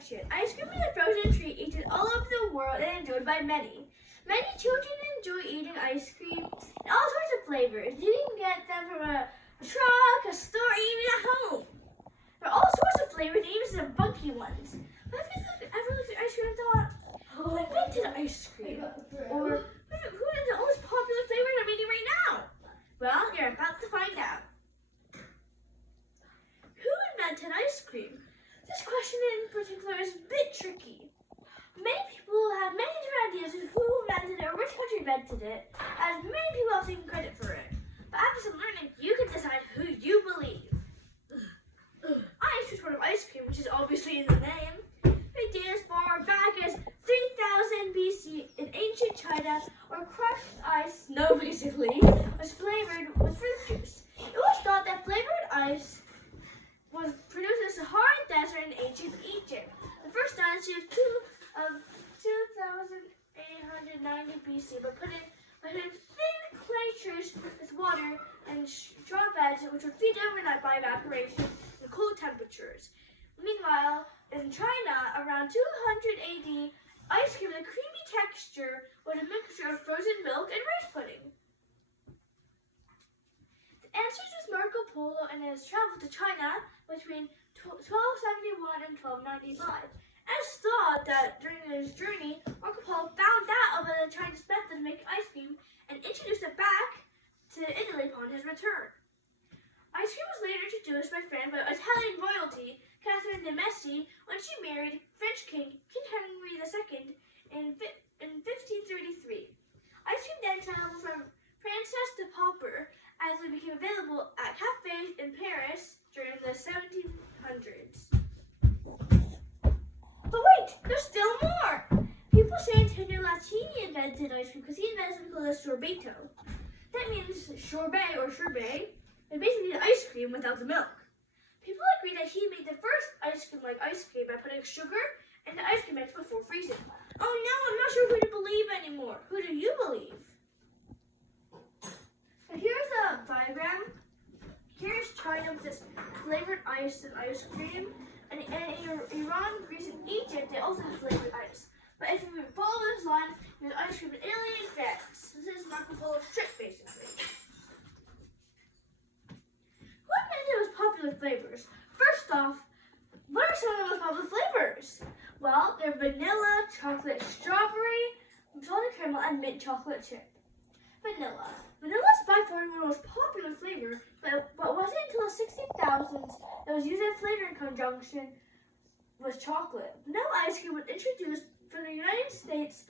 section. Ice cream is a frozen treat eaten all over the world and enjoyed by many. Many children enjoy eating ice cream in all sorts of flavors. You can get them from a truck, a store, even at home. There are all sorts of flavors, even some funky ones. But have you ever looked at ice cream and thought, who invented ice cream? Or who is the most popular flavor I'm eating right now? Well, you're about to find out. Who invented ice cream? This question in particular is a bit tricky. Many people have many different ideas of who invented it or which country invented it, as many people have taken credit for it. But after some learning, you can decide who you believe. Ice is part of ice cream, which is obviously in the name. It dates as far back as 3000 BC in ancient China, where crushed ice, snow basically, was flavored with fruit juice. It was thought that flavored ice was produced in the Saharan Desert in ancient Egypt. The first dynasty of 2890 BC, but put in thin clay tubes with water and straw beds, which would feed overnight by evaporation in cold temperatures. Meanwhile, in China, around 200 AD, ice cream with a creamy texture was a mixture of frozen milk and rice pudding. The answers was Marco Polo and his travel to China between 1271 and 1295. It's thought that during his journey, Marco Polo found out about the Chinese method of making ice cream and introduced it back to Italy upon his return. Ice cream was later introduced by France by Italian royalty, Catherine de' Medici, when she married French King Henry II in 1533. Ice cream then traveled from Princess to Pauper as it became available at cafes in Paris during the 1700s. But wait, there's still more! People say Antonio Latini invented ice cream because he invented something called a sorbetto. That means sorbet or sherbet is basically the ice cream without the milk. People agree that he made the first ice cream like ice cream by putting sugar in the ice cream mix before freezing. Oh no, I'm not sure who to believe anymore. Who do you believe? So here's a diagram. Here's China with this flavored ice and ice cream. And in Iran, Greece, and Egypt, they also have flavored ice. But if you follow this line, there's ice cream in Italy and France. This is Marco Polo's trick, basically. Who invented those popular flavors? First off, what are some of the most popular flavors? Well, they're vanilla, chocolate, strawberry, salted caramel, and mint chocolate chip. Vanilla. Vanilla is by far the most popular flavor, but it wasn't until the 1600s that was used as flavor in conjunction with chocolate. Vanilla ice cream was introduced from the United States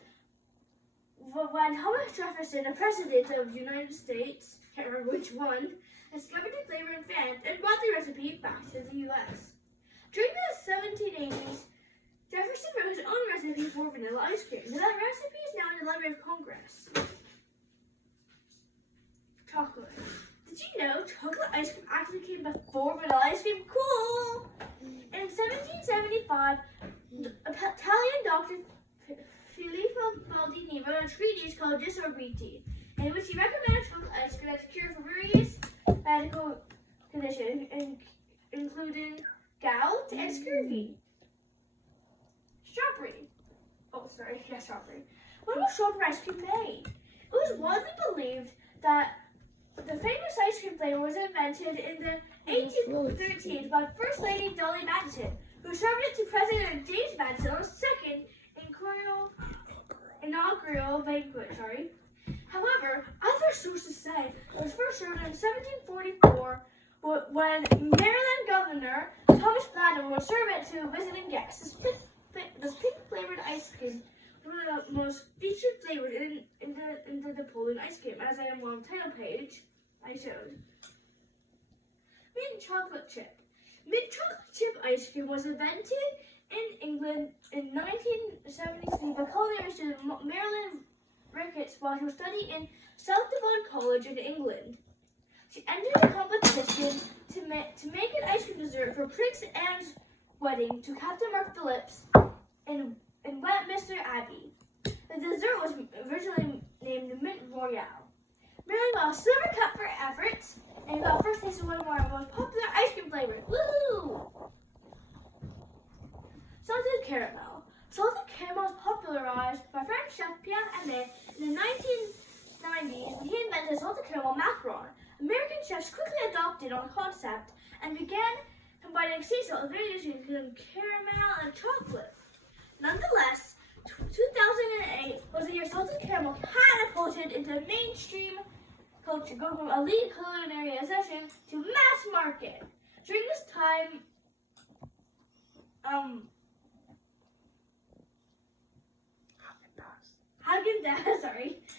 when Thomas Jefferson, the president of the United States, can't remember which one, discovered the flavor in France and brought the recipe back to the U.S. During the 1780s, Jefferson wrote his own recipe for vanilla ice cream. Now that recipe is now in the Library of Congress. Chocolate. Did you know chocolate ice cream actually came before vanilla ice cream? Cool! In 1775, Italian doctor Filippo Baldini wrote a treatise called De Sorbeti, in which he recommended chocolate ice cream as a cure for various medical conditions, including gout and scurvy. Strawberry. Strawberry. When was strawberry ice cream made? It was widely believed that the famous ice cream flavor was invented in the 1813s by First Lady Dolly Madison, who served it to President James Madison on his second inaugural banquet. However, other sources say it was first served in 1744 when Maryland Governor Thomas Gladden would serve it to visiting guests. This pink-flavored ice cream was one of the most featured flavors in the Napoleon ice cream, as I am on the title page I showed. Mint chocolate chip. Mint chocolate chip ice cream was invented in England in 1973 by culinary student Marilyn Ricketts while she was studying in South Devon College in England. She entered a competition to make an ice cream dessert for Prince Anne's wedding to Captain Mark Phillips in Westminster Abbey. The dessert was originally named Mint Royale. Marilyn got a silver cup for efforts and got first taste of one of our most popular ice cream flavors. Woohoo! Salted French chef Pierre Aimé in the 1990s, he invented salted caramel macaron. American chefs quickly adopted on the concept and began combining sea salt with various including caramel and chocolate. Nonetheless, 2008 was the year salted caramel catapulted into mainstream culture, going from elite culinary obsession to mass market. During this time, Haagen-Dazs,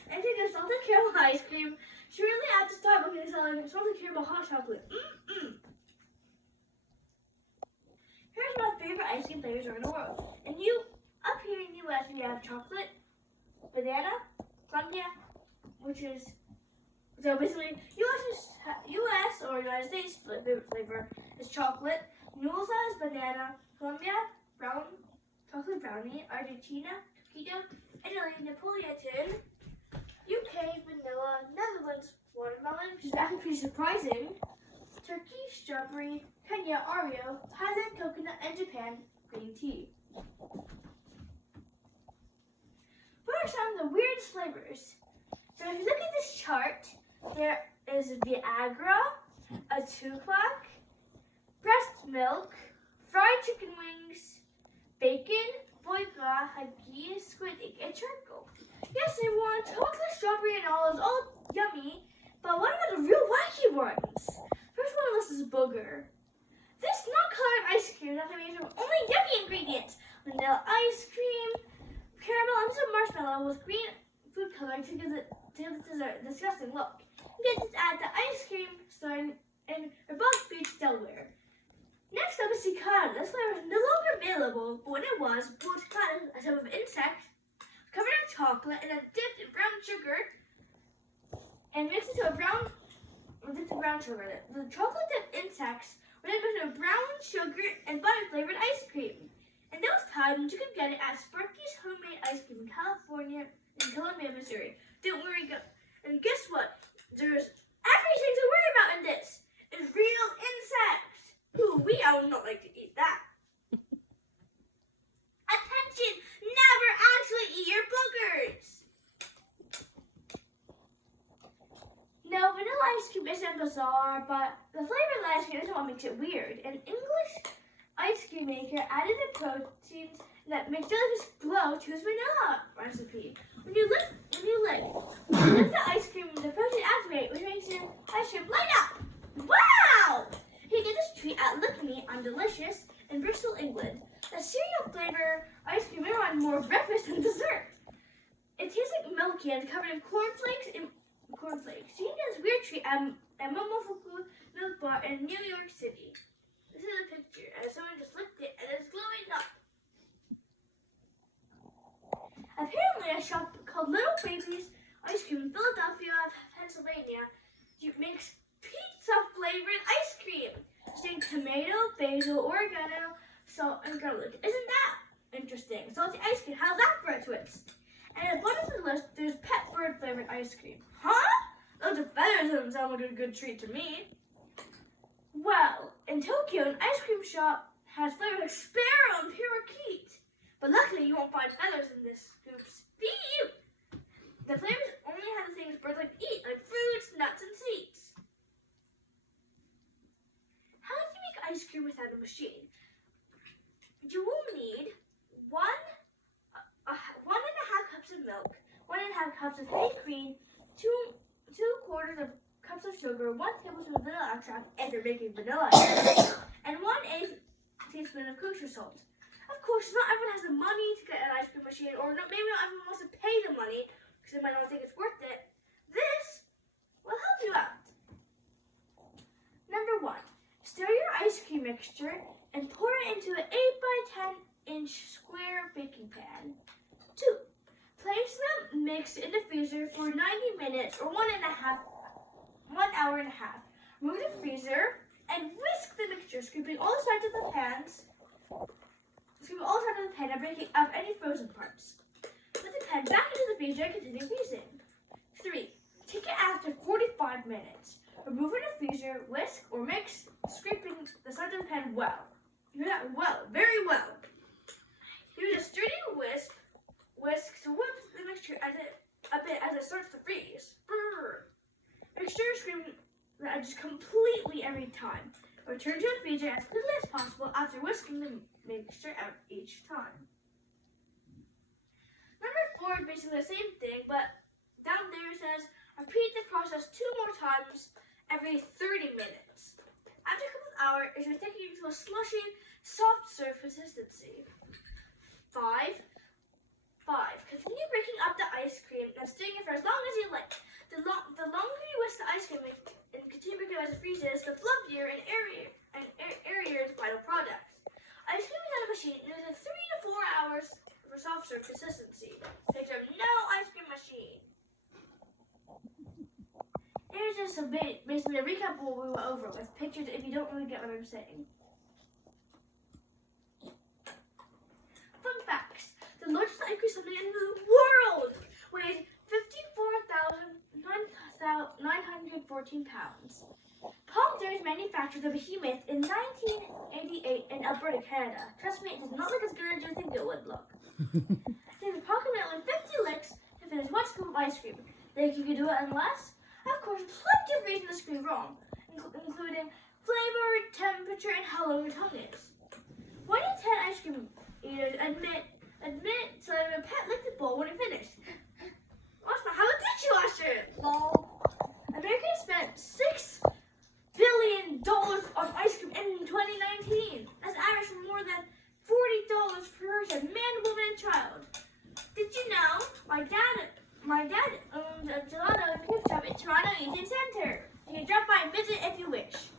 introduced salted caramel ice cream. Shortly after Starbucks began selling salted caramel hot chocolate. Here's my favorite ice cream flavors around the world. Up here in the US, we have chocolate, banana, Columbia, which is so basically US or United States favorite flavor is chocolate. USA is banana, Colombia brown chocolate brownie, Argentina taquito, Italy Napolitan, UK vanilla, Netherlands watermelon, which is actually pretty surprising. Turkey strawberry, Kenya Oreo, Thailand coconut, and Japan green tea. What are some of the weirdest flavors? So if you look at this chart, there is Viagra, a 2-pack, breast milk, fried chicken wings, bacon, foie gras, haggis, squid ink, and charcoal. Yes, everyone, chocolate, strawberry, and olives, all yummy, but what about the real wacky ones? First one on the list is booger. This not-colored ice cream is made from only yummy ingredients: vanilla ice cream, caramel, and some marshmallow with green food coloring to give the dessert a disgusting look. You get this at the ice cream store in Rock Beach, Delaware. Next up is cicada. This flavor is no longer available, but when it was, blue cicada, a type of insect, covered in chocolate and then dipped in brown sugar and mixed into brown sugar. The chocolate dipped insects were then mixed with brown sugar and butter flavored ice cream. In those times, you could get it at Sparky's Homemade Ice Cream in California and Columbia, Missouri. Don't worry, and guess what? There's everything to worry about in this. It's real insects. Ooh, we all not like to eat that. Attention! Never actually eat your boogers! No, vanilla ice cream isn't bizarre, but the flavor of the ice cream isn't what makes it weird. An English ice cream maker added the proteins that make jellyfish glow to his vanilla recipe. When you lick the ice cream, the protein activates, which makes your ice cream light up. Wow! You get this treat at Look Me, I'm Delicious in Bristol, England. The cereal flavor ice cream reminds more of breakfast than dessert. It tastes like milky and is covered in cornflakes. You can get this weird treat at Momofuku Milk Bar in New York City. This is a picture, and someone just licked it, and it's glowing up. Apparently, a shop called Little Baby's Ice Cream in Philadelphia, Pennsylvania, makes pizza-flavored ice cream, using tomato, basil, oregano, salt, and garlic. Isn't that interesting? Salty ice cream, how's that for a twist? And at the bottom of the list, there's pet bird-flavored ice cream. Huh? Those are feathers doesn't sound like a good treat to me. Well, in Tokyo, an ice cream shop has flavors like sparrow and parakeet. But luckily, you won't find feathers in this scoops. The flavors only have the things birds like to eat, like fruits, nuts, and seeds. How do you make ice cream without a machine? You will need 1.5 cups of milk, 1.5 cups of heavy cream, 2/4 cups of sugar, 1 tablespoon of vanilla extract, if you're making vanilla extract, and 1/8 teaspoon of kosher salt. Of course, not everyone has the money to get an ice cream machine, or maybe not everyone wants to pay the money because they might not think it's worth it. This will help you out. Number 1, stir your ice cream mixture and pour it into an 8x10-inch square baking pan. 2, place the mix in the freezer for 90 minutes or 1 hour and a half. Remove the freezer and whisk the mixture, scooping all the sides of the pan and breaking up any frozen parts. Put the pan back into the freezer and continue freezing. 3, take it after 45 minutes. Remove it in the freezer, whisk or mix, scraping the sides of the pan well. Do that well, very well. Use a sturdy whisk to whip the a bit as it starts to freeze. Brr. Make sure you scream that just completely every time. Return to the freezer as quickly as possible after whisking the mixture out each time. Number 4 is basically the same thing, but down there it says repeat the process 2 more times every 30 minutes. After a couple of hours, it should take you to a slushy, soft serve consistency. 5. Continue breaking up the ice cream and stirring it for as long as you like. The longer you whisk the ice cream and continue breaking it as it freezes, the fluffier and airier the final product. Ice cream is out of a machine uses 3 to 4 hours for soft serve consistency. Picture no ice cream machine. Here's just basically a recap of what we went over with pictures if you don't really get what I'm saying. Fun facts. The largest ice cream company in the world weighed 54,914 pounds. Palm Dairy manufactured the behemoth in 1988 in Alberta, Canada. Trust me, it does not look as good as you think it would look. It takes approximately 50 licks to finish one scoop of ice cream. Think you could do it in less? Of course, plenty of reasons this could be wrong, including flavor, temperature, and how long your tongue is. 1 in 10 ice cream eaters admit so that a pet licked the bowl when it finished. That's not how a dishwasher. Lol. Americans spent $6 billion on ice cream in 2019. That's average for more than $40 per person, man, woman, and child. Did you know my dad owns a gelato and gift shop in Toronto Eaton Center. You can drop by and visit if you wish.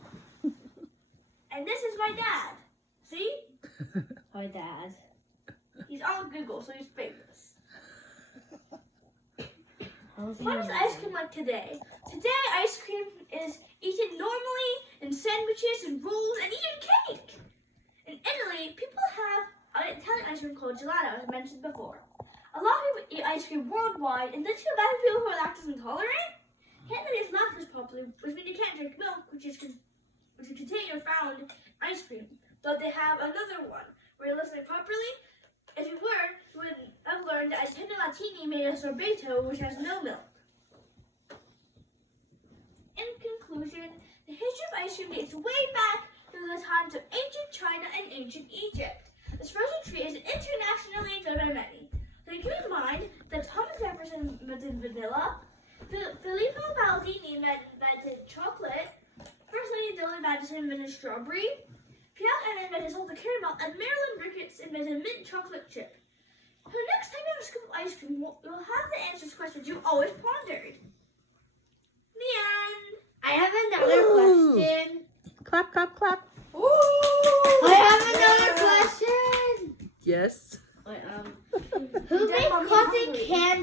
And this is my dad. See? Hi, Dad. He's on Google, so he's famous. How's he What is ice cream like today? Today, ice cream is eaten normally in sandwiches and rolls and even cake. In Italy, people have an Italian ice cream called gelato, as I mentioned before. A lot of people eat ice cream worldwide, and did you know that people who are lactose intolerant? Canada is lactose popular, which means you can't drink milk, which is contained or found in ice cream. But they have another one. Were you listening properly? If you were, you would have learned that a Gino Latini made a sorbetto, which has no milk. In conclusion, the history of ice cream dates way back to the times of ancient China and ancient Egypt. This frozen treat is internationally enjoyed by many. So keep in mind that Thomas Jefferson invented vanilla, Filippo Baldini invented chocolate, First Lady Dolly Madison invented strawberry, Pierre Anna invented salted caramel, and Marilyn Ricketts invented mint chocolate chip. So next time you have a scoop of ice cream, you'll have the answers to questions you always pondered. The end. I have another question. Clap, clap, clap. Ooh. I have another question. Yes. Who makes cotton candy?